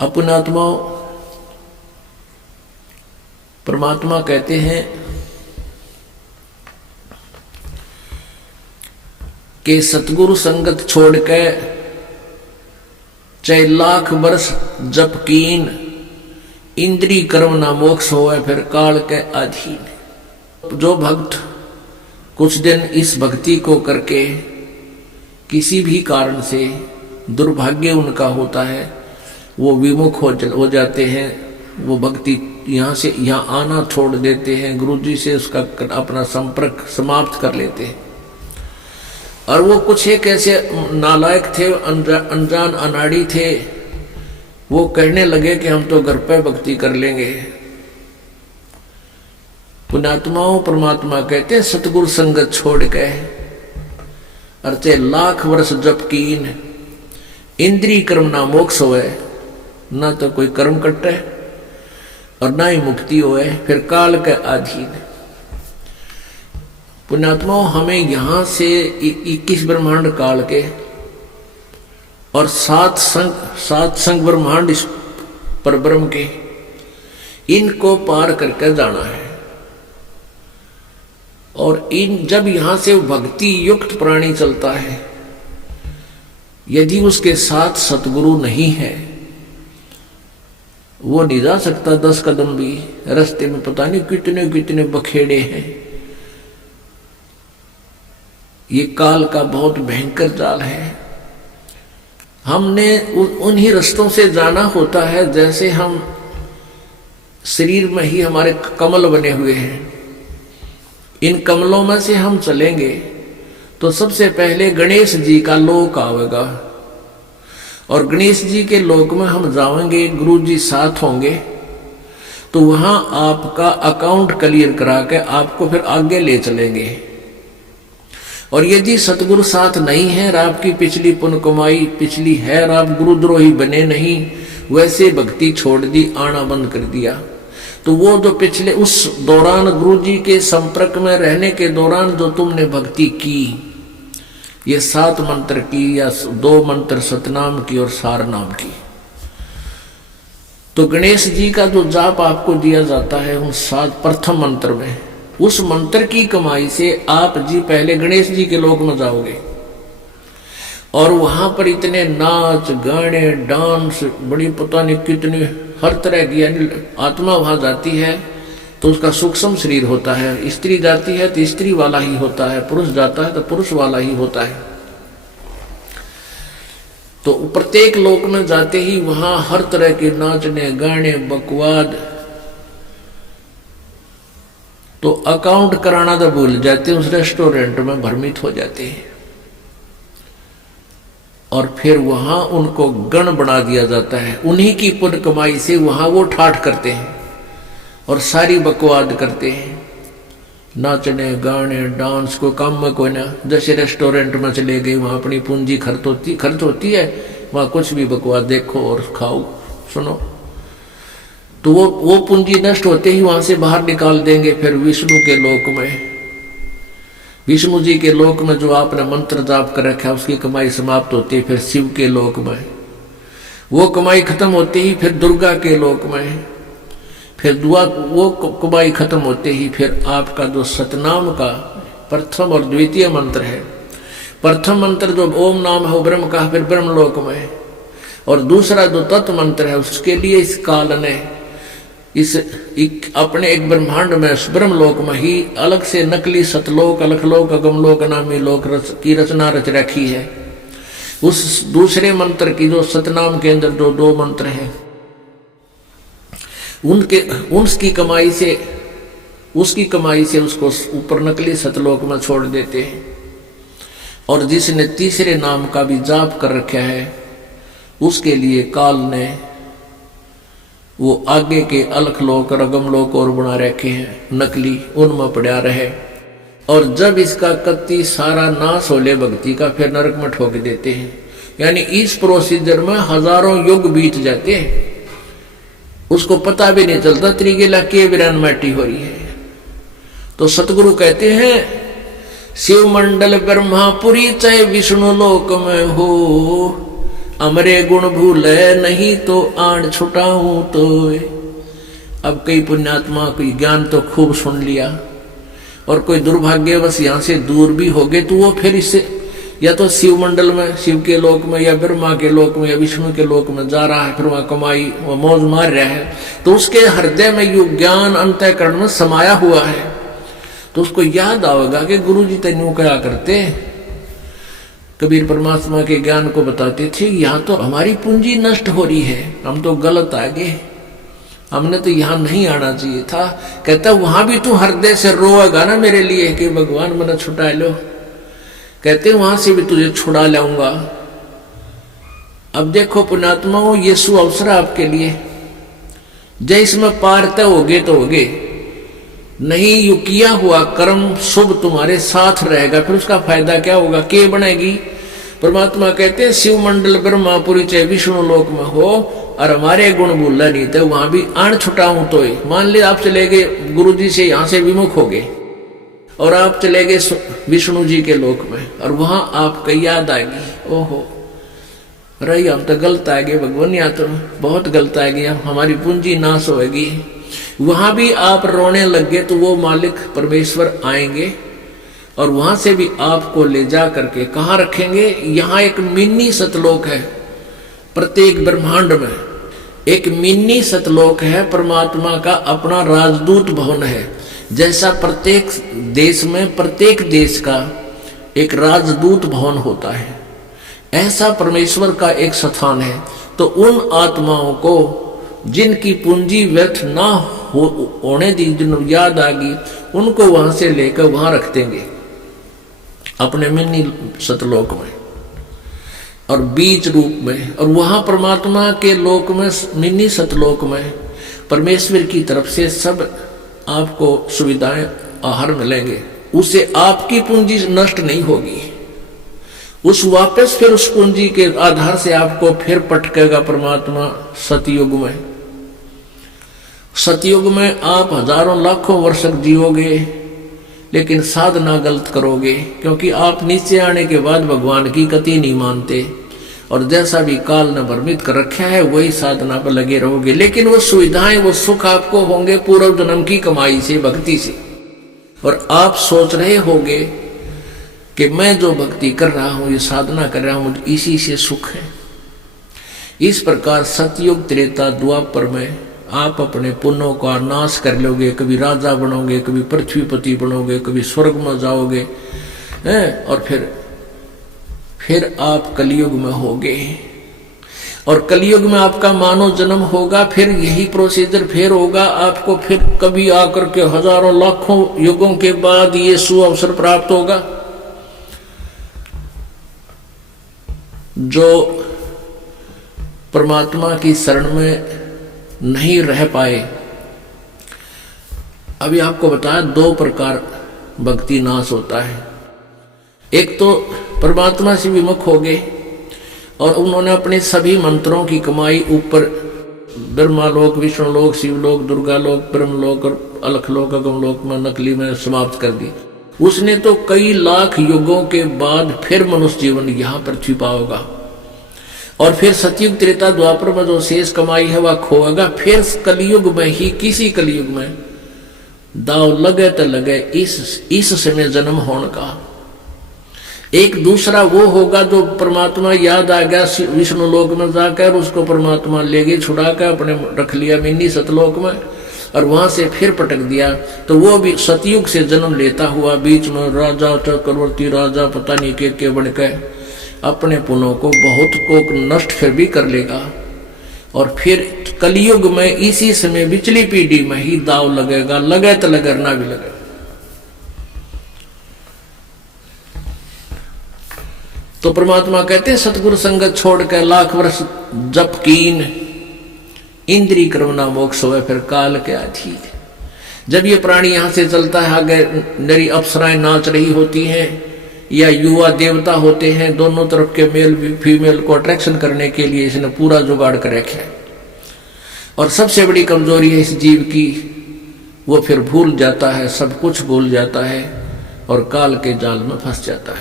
अपने आत्मा परमात्मा कहते हैं कि सतगुरु संगत छोड़ के चाहे लाख वर्ष जप कीन, इंद्री कर्म ना मोक्ष होए फिर काल के अधीन। जो भक्त कुछ दिन इस भक्ति को करके किसी भी कारण से दुर्भाग्य उनका होता है, वो विमुख हो जाते हैं, वो भक्ति यहाँ से यहाँ आना छोड़ देते हैं, गुरु जी से उसका अपना संपर्क समाप्त कर लेते हैं। और वो कुछ एक ऐसे नालायक थे, अनजान अनाड़ी थे, वो कहने लगे कि हम तो घर पे भक्ति कर लेंगे। पुण्यात्माओं परमात्मा कहते हैं सतगुरु संगत छोड़ के अर्चे लाख वर्ष जप कीन, इंद्री कर्म ना मोक्ष होए, ना तो कोई कर्म कटे और ना ही मुक्ति होए फिर काल के अधीन। पुण्यात्माओं हमें यहां से 21 ब्रह्मांड काल के और सात संग ब्रह्मांड इस परब्रह्म के, इनको पार करके जाना है। और जब यहां से भक्ति युक्त प्राणी चलता है, यदि उसके साथ सतगुरु नहीं है, वो नहीं जा सकता 10 कदम भी। रास्ते में पता नहीं कितने कितने बखेड़े हैं। ये काल का बहुत भयंकर जाल है। हमने उन्हीं रास्तों से जाना होता है जैसे हम शरीर में ही हमारे कमल बने हुए हैं। इन कमलों में से हम चलेंगे तो सबसे पहले गणेश जी का लोक आवेगा, और गणेश जी के लोक में हम जाएंगे, गुरु जी साथ होंगे, तो वहां आपका अकाउंट क्लियर करा के आपको फिर आगे ले चलेंगे। और यदि सतगुरु साथ नहीं है, आपकी पिछली पुण्य कमाई पिछली है, और आप गुरुद्रोही बने नहीं, वैसे भक्ति छोड़ दी, आना बंद कर दिया, तो वो जो पिछले उस दौरान गुरु जी के संपर्क में रहने के दौरान जो तुमने भक्ति की, ये 7 मंत्र की या 2 मंत्र सतनाम की और सार नाम की, तो गणेश जी का जो जाप आपको दिया जाता है उन 7 प्रथम मंत्र में, उस मंत्र की कमाई से आप जी पहले गणेश जी के लोक में जाओगे। और वहां पर इतने नाच गाने डांस, बड़ी पता नहीं कितनी हर तरह की, यानी आत्मा वहां जाती है तो उसका सूक्ष्म शरीर होता है, स्त्री जाती है तो स्त्री वाला ही होता है, पुरुष जाता है तो पुरुष वाला ही होता है। तो प्रत्येक लोक में जाते ही वहां हर तरह के नाचने गाने बकवाद, तो अकाउंट कराना तो भूल जाते, उस रेस्टोरेंट में भ्रमित हो जाते हैं। और फिर वहां उनको गण बना दिया जाता है, उन्हीं की पुण्य कमाई से वहां वो ठाठ करते हैं और सारी बकवाद करते हैं, नाचने गाने डांस को काम में कोई ना। जैसे रेस्टोरेंट में चले गए, वहां अपनी पूंजी खर्च होती है, वहां कुछ भी बकवाद देखो और खाओ सुनो, तो वो पूंजी नष्ट होते ही वहां से बाहर निकाल देंगे। फिर विष्णु के लोक में, विष्णु जी के लोक में जो आपने मंत्र जाप कर रखा है उसकी कमाई समाप्त होती है। फिर शिव के लोक में वो कमाई खत्म होती ही फिर दुर्गा के लोक में, फिर वो कमाई खत्म होते ही फिर आपका जो सतनाम का प्रथम और द्वितीय मंत्र है, प्रथम मंत्र जो ओम नाम है ब्रह्म का, फिर ब्रह्म लोक में, और दूसरा जो तत्व मंत्र है उसके लिए इस काल ने अपने एक ब्रह्मांड में ब्रह्मलोक में ही अलग से नकली सतलोक अलखलोक अगमलोक नामी लोक की रचना रच रखी है। उस दूसरे मंत्र की जो सतनाम के अंदर जो 2 मंत्र हैं, उसकी कमाई से उसको ऊपर नकली सतलोक में छोड़ देते हैं। और जिसने तीसरे नाम का भी जाप कर रखा है उसके लिए काल ने वो आगे के अलखलोक और अगमलोक और बना रखे हैं नकली, उनमें पड़ा रहे। और जब इसका कत्ती सारा नाश हो ले भक्ति का, फिर नरक में ठोक देते हैं। यानी इस प्रोसीजर में हजारों युग बीत जाते हैं, उसको पता भी नहीं चलता त्रिगेला के विरान माटी हो रही है। तो सतगुरु कहते हैं शिव मंडल ब्रह्मापुरी चाहे विष्णु लोक में हो, अमरे गुण भूले नहीं तो आण छुटाऊं तो। अब कई पुण्यात्मा कोई ज्ञान तो खूब सुन लिया, और कोई दुर्भाग्यवश यहाँ से दूर भी हो गए, तो वो फिर इससे या तो शिव मंडल में, शिव के लोक में, या ब्रह्मा के लोक में, या विष्णु के लोक में जा रहा है, फिर वहां कमाई वो मौज मार रहा है, तो उसके हृदय में यो ज्ञान अंतःकरण में समाया हुआ है, तो उसको याद आएगा कि गुरु जी तेनू क्या करते। कबीर परमात्मा के ज्ञान को बताते थे, यहाँ तो हमारी पूंजी नष्ट हो रही है, हम तो गलत आ गए, हमने तो यहाँ नहीं आना चाहिए था। कहता वहां भी तू हृदय से रोएगा ना मेरे लिए कि भगवान मैंने छुटा लो, कहते वहां से भी तुझे छुड़ा लाऊंगा। अब देखो पुण्यात्माओं, ये सु अवसर आपके लिए, जय इसमें पार तय होगे तो होगे, नहीं यू किया हुआ कर्म शुभ तुम्हारे साथ रहेगा, फिर उसका फायदा क्या होगा, के बनेगी। परमात्मा कहते हैं शिव मंडल ब्रह्मापुरी चाहे विष्णु लोक में हो और हमारे गुण भूलना नहीं थे, वहां भी आण छुटाऊं तो ही। मान ली आप चले गए गुरु जी से, यहां से विमुख हो गए और आप चले गए विष्णु जी के लोक में, और वहां आपको याद आएगी, ओहो रही हम तो गलत आ गए भगवान, यहाँ तो बहुत गलत आ गया, हमारी पूंजी नाश होगी। वहां भी आप रोने लग गए तो वो मालिक परमेश्वर आएंगे और वहां से भी आपको ले जा करके कहाँ रखेंगे। यहाँ एक मिनी सतलोक है, प्रत्येक ब्रह्मांड में एक मिनी सतलोक है, परमात्मा का अपना राजदूत भवन है। जैसा प्रत्येक देश में प्रत्येक देश का एक राजदूत भवन होता है, ऐसा परमेश्वर का एक स्थान है। तो उन आत्माओं को जिनकी पूंजी व्यर्थ ना होने दी, जिन याद आ गई, उनको वहां से लेकर वहां रख देंगे अपने मिनी सतलोक में और बीज रूप में। और वहां परमात्मा के लोक में, मिनी सतलोक में परमेश्वर की तरफ से सब आपको सुविधाएं आहार मिलेंगे, उससे आपकी पूंजी नष्ट नहीं होगी। उस वापस फिर उस पूंजी के आधार से आपको फिर पटकेगा परमात्मा सतयुग में। सतयुग में आप हजारों लाखों वर्ष जियोगे, लेकिन साधना गलत करोगे, क्योंकि आप नीचे आने के बाद भगवान की गति नहीं मानते, और जैसा भी काल ने भ्रमित कर रखा है वही साधना पर लगे रहोगे। लेकिन वो सुविधाएं, वो सुख आपको होंगे पूर्व जन्म की कमाई से, भक्ति से। और आप सोच रहे होगे कि मैं जो भक्ति कर रहा हूं, ये साधना कर रहा हूं, इसी से सुख है। इस प्रकार सतयुग त्रेता द्वापर में आप अपने पुण्यों का नाश कर लोगे, कभी राजा बनोगे, कभी पृथ्वीपति बनोगे, कभी स्वर्ग में जाओगे, और फिर आप कलयुग में होगे। और कलयुग में आपका मानव जन्म होगा, फिर यही प्रोसीजर फिर होगा आपको, फिर कभी आकर के हजारों लाखों युगों के बाद ये सुअवसर प्राप्त होगा। जो परमात्मा की शरण में नहीं रह पाए, अभी आपको बताया दो प्रकार भक्ति नाश होता है। एक तो परमात्मा से विमुख हो गए और उन्होंने अपने सभी मंत्रों की कमाई ऊपर ब्रह्मालोक, विष्णुलोक, शिवलोक, दुर्गालोक, ब्रह्मलोक और अलखलोक, अगमलोक में नकली में समाप्त कर दी। उसने तो कई लाख युगों के बाद फिर मनुष्य जीवन यहाँ पृथ्वी पाओगा, और फिर सतयुग त्रेता द्वापर में जो शेष कमाई है वह खोएगा। फिर कलयुग में ही, किसी कलयुग में दाव लगे तो लगे इस समय जन्म होने का। एक दूसरा वो होगा जो परमात्मा याद आ गया विष्णु लोक में जाकर, उसको परमात्मा ले गए छुड़ा कर, अपने रख लिया मिनी सतलोक में, और वहां से फिर पटक दिया। तो वो भी सतयुग से जन्म लेता हुआ बीच में राजा, चक्रवर्ती राजा, पता नहीं के बन के अपने पुण्यों को बहुत को नष्ट फिर भी कर लेगा। और फिर कलयुग में इसी समय बिचली पीढ़ी में ही दाव लगेगा, लगे तो लगे ना भी लगे। तो परमात्मा कहते हैं सतगुरु संगत छोड़ कर लाख वर्ष जप कीन, इंद्री क्रमना मोक्ष होवे फिर काल के अधीन। जब ये प्राणी यहां से चलता है, आगे नरी अप्सराएं नाच रही होती हैं या युवा देवता होते हैं, दोनों तरफ के मेल फीमेल को अट्रैक्शन करने के लिए इसने पूरा जुगाड़ कर रखा है। और सबसे बड़ी कमजोरी है इस जीव की, वो फिर भूल जाता है, सब कुछ भूल जाता है और काल के जाल में फंस जाता है।